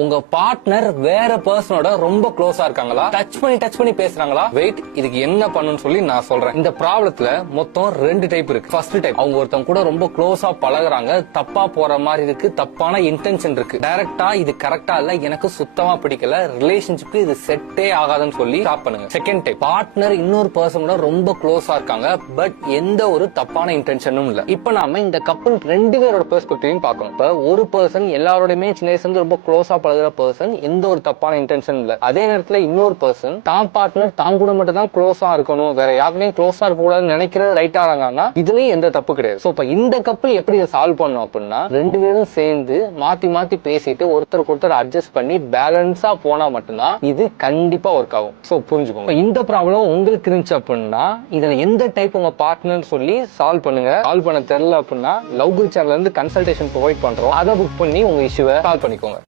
உங்க பார்ட்னர் வேற பர்சனோட ரொம்ப க்ளோஸா இருக்காங்களா? டச் பண்ணி பேசுறாங்களா? வெயிட், இதுக்கு என்ன பண்ணணும்னு சொல்லி நான் சொல்றேன். இந்த ப்ராப்ளத்துல மொத்தம் 2 டைப் இருக்கு. ஃபர்ஸ்ட் டைப், அவங்க ஒருத்தவங்க கூட ரொம்ப க்ளோஸா பழகுறாங்க, தப்பா போற மாதிரி இருக்கு, தப்பான இன்டென்ஷன் இருக்கு, டைரக்டா இது கரெக்டா இல்ல, எனக்கு சுத்தமா பிடிக்கல, ரிலேஷன்ஷிப் இது செட்டே ஆகாதுன்னு சொல்லி ஸ்டாப் பண்ணுங்க. செகண்ட் டைப், பார்ட்னர் இன்னொரு பர்சனோட ரொம்ப க்ளோஸா இருக்காங்க, பட் எந்த ஒரு தப்பான இன்டென்ஷனும் இல்ல. இப்ப நாம இந்த கப்பல் 2 பேரோட பெர்ஸ்பெக்டிவையும் பார்க்கணும். இப்ப ஒரு பர்சன் எல்லாரோடையுமே சின்ன வயசுல இருந்து ரொம்ப க்ளோஸா பழகுற பர்சன், எந்த ஒரு தப்பான இன்டென்ஷன் இல்ல. அதே நேரத்துல இன்னொரு பர்சன் தான் பார்ட்னர் தான் கூட மட்டும் தான் க்ளோஸா இருக்கணும், வேற யாருமே க்ளோஸா இருக்க கூடாதுன்னு நினைக்கிறது ரைட்டா இருக்காங்கன்னா இதுலயும் எந்த தப்பு கிடையாது. சோ இப்ப இந்த கப்பல் எப்படி இதை சால்வ் பண்ணும் அப்படின்னா, 2 பேரும் சேர்ந்து மாத்தி பேசிட்டு ஒருத்தருக்கு ஒருத்தர் அட்ஜஸ்ட் பண்ணி பேலன்ஸா போனா மட்டும்தான் இது கண்டிப்பா ஒர்க் ஆகும். சோ புரிஞ்சுக்கோங்க. இந்த ப்ராப்ளம் உங்களுக்கு இருந்துச்சு அப்படின்னா இதுல எந்த டைப் உங்க பார்ட்னர் சொல்லி சால்வ் பண்ணுங்க. சால்வ் பண்ண தெரியல அப்படின்னா லவ் குரு சேனல்ல இருந்து கன்சல்டேஷன் ப்ரொவைட் பண்றோம், அதை புக் பண்ணி உங்க இஷ்யூவை சால்வ் பண்ணிக்கோங்க.